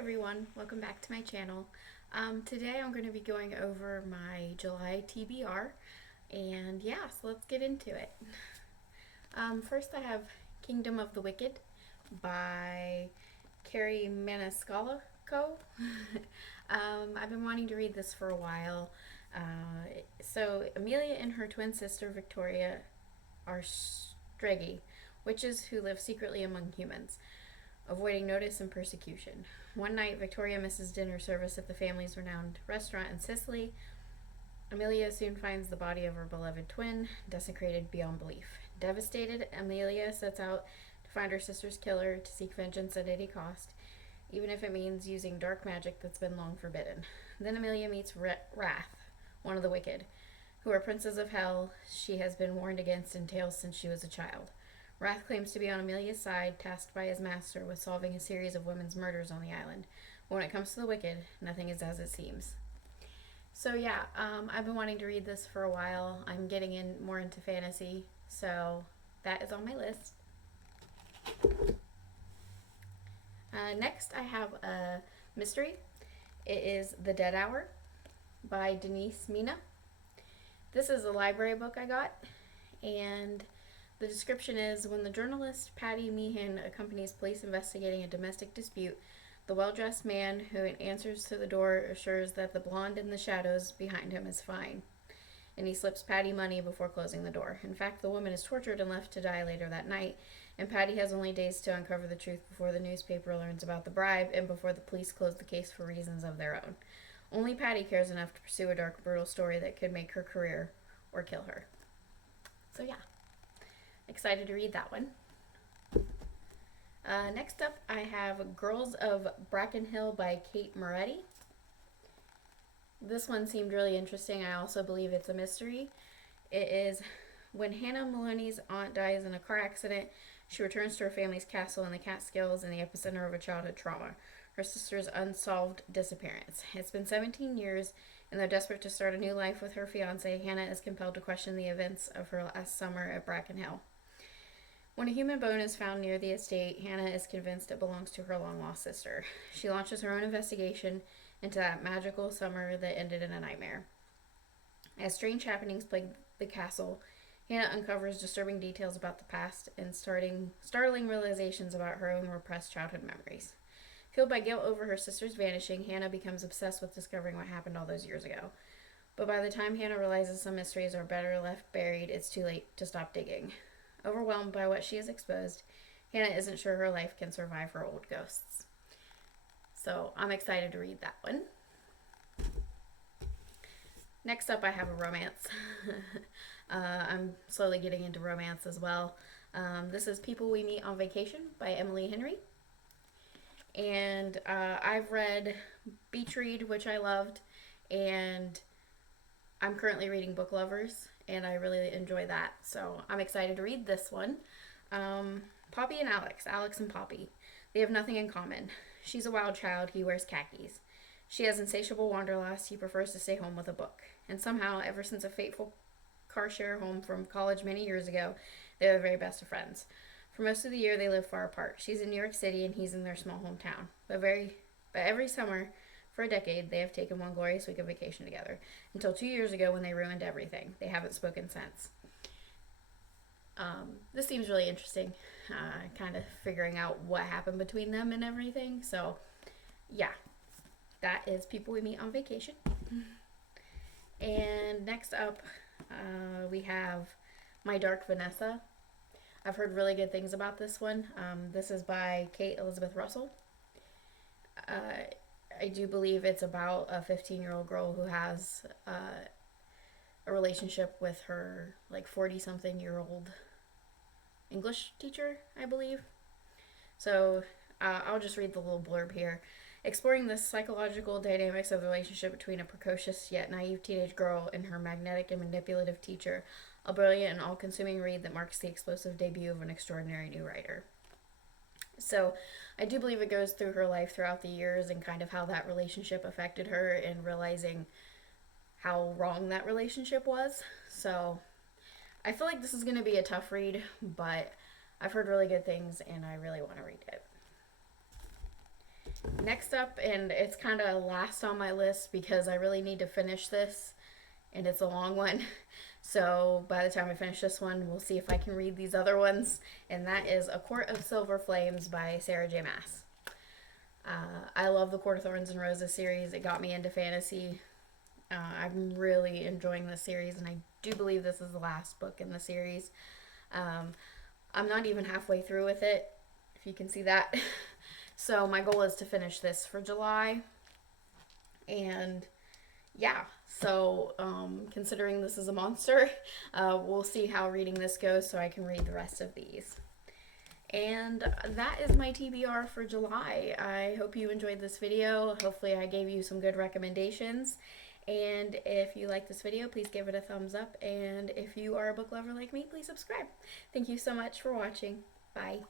everyone, welcome back to my channel. Today I'm going to be going over my July TBR, and yeah, so let's get into it. First I have Kingdom of the Wicked by Carrie Maniscalco. I've been wanting to read this for a while. So Amelia and her twin sister Victoria are Stregi, witches who live secretly among humans, avoiding notice and persecution. One night, Victoria misses dinner service at the family's renowned restaurant in Sicily. Amelia soon finds the body of her beloved twin, desecrated beyond belief. Devastated, Amelia sets out to find her sister's killer to seek vengeance at any cost, even if it means using dark magic that's been long forbidden. Then Amelia meets Wrath, one of the wicked, who are princes of hell she has been warned against in tales since she was a child. Wrath claims to be on Amelia's side, tasked by his master with solving a series of women's murders on the island. But when it comes to the wicked, nothing is as it seems. So yeah, I've been wanting to read this for a while. I'm getting more into fantasy, so that is on my list. Next, I have a mystery. It is The Dead Hour by Denise Mina. This is a library book I got, and the description is, when the journalist Patty Meehan accompanies police investigating a domestic dispute, the well-dressed man who answers to the door assures that the blonde in the shadows behind him is fine, and he slips Patty money before closing the door. In fact, the woman is tortured and left to die later that night, and Patty has only days to uncover the truth before the newspaper learns about the bribe and before the police close the case for reasons of their own. Only Patty cares enough to pursue a dark, brutal story that could make her career or kill her. So yeah. Excited to read that one. Next up, I have Girls of Brackenhill by Kate Moretti. This one seemed really interesting. I also believe it's a mystery. It is, when Hannah Maloney's aunt dies in a car accident, she returns to her family's castle in the Catskills in the epicenter of a childhood trauma, her sister's unsolved disappearance. It's been 17 years, and though desperate to start a new life with her fiancé, Hannah is compelled to question the events of her last summer at Brackenhill. When a human bone is found near the estate, Hannah is convinced it belongs to her long-lost sister. She launches her own investigation into that magical summer that ended in a nightmare. As strange happenings plague the castle, Hannah uncovers disturbing details about the past and startling realizations about her own repressed childhood memories. Filled by guilt over her sister's vanishing, Hannah becomes obsessed with discovering what happened all those years ago. But by the time Hannah realizes some mysteries are better left buried, it's too late to stop digging. Overwhelmed by what she has exposed, Hannah isn't sure her life can survive her old ghosts. So I'm excited to read that one. Next up, I have a romance. I'm slowly getting into romance as well. This is People We Meet on Vacation by Emily Henry. And I've read Beach Read, which I loved, and I'm currently reading Book Lovers, and I really enjoy that. So I'm excited to read this one. Poppy and Alex and Poppy. They have nothing in common. She's a wild child. He wears khakis. She has insatiable wanderlust. He prefers to stay home with a book. And somehow, ever since a fateful car share home from college many years ago, they're the very best of friends. For most of the year, they live far apart. She's in New York City, and he's in their small hometown. But every summer, for a decade, they have taken one glorious week of vacation together, until 2 years ago when they ruined everything. They haven't spoken since. This seems really interesting, kind of figuring out what happened between them and everything. So, yeah, that is People We Meet on Vacation. And next up, we have My Dark Vanessa. I've heard really good things about this one. This is by Kate Elizabeth Russell. I do believe it's about a 15-year-old girl who has a relationship with her 40-something-year-old English teacher, I believe. So I'll just read the little blurb here. Exploring the psychological dynamics of the relationship between a precocious yet naive teenage girl and her magnetic and manipulative teacher, a brilliant and all-consuming read that marks the explosive debut of an extraordinary new writer. So I do believe it goes through her life throughout the years and kind of how that relationship affected her and realizing how wrong that relationship was. So I feel like this is going to be a tough read, but I've heard really good things and I really want to read it. Next up, and it's kind of last on my list because I really need to finish this, and it's a long one. So by the time I finish this one, we'll see if I can read these other ones. And that is A Court of Silver Flames by Sarah J. Maas. I love the Court of Thorns and Roses series. It got me into fantasy. I'm really enjoying this series, and I do believe this is the last book in the series. I'm not even halfway through with it, if you can see that. So my goal is to finish this for July. And yeah, so considering this is a monster, we'll see how reading this goes so I can read the rest of these. And that is my TBR for July. I hope you enjoyed this video. Hopefully I gave you some good recommendations. And if you like this video, please give it a thumbs up. And if you are a book lover like me, please subscribe. Thank you so much for watching. Bye.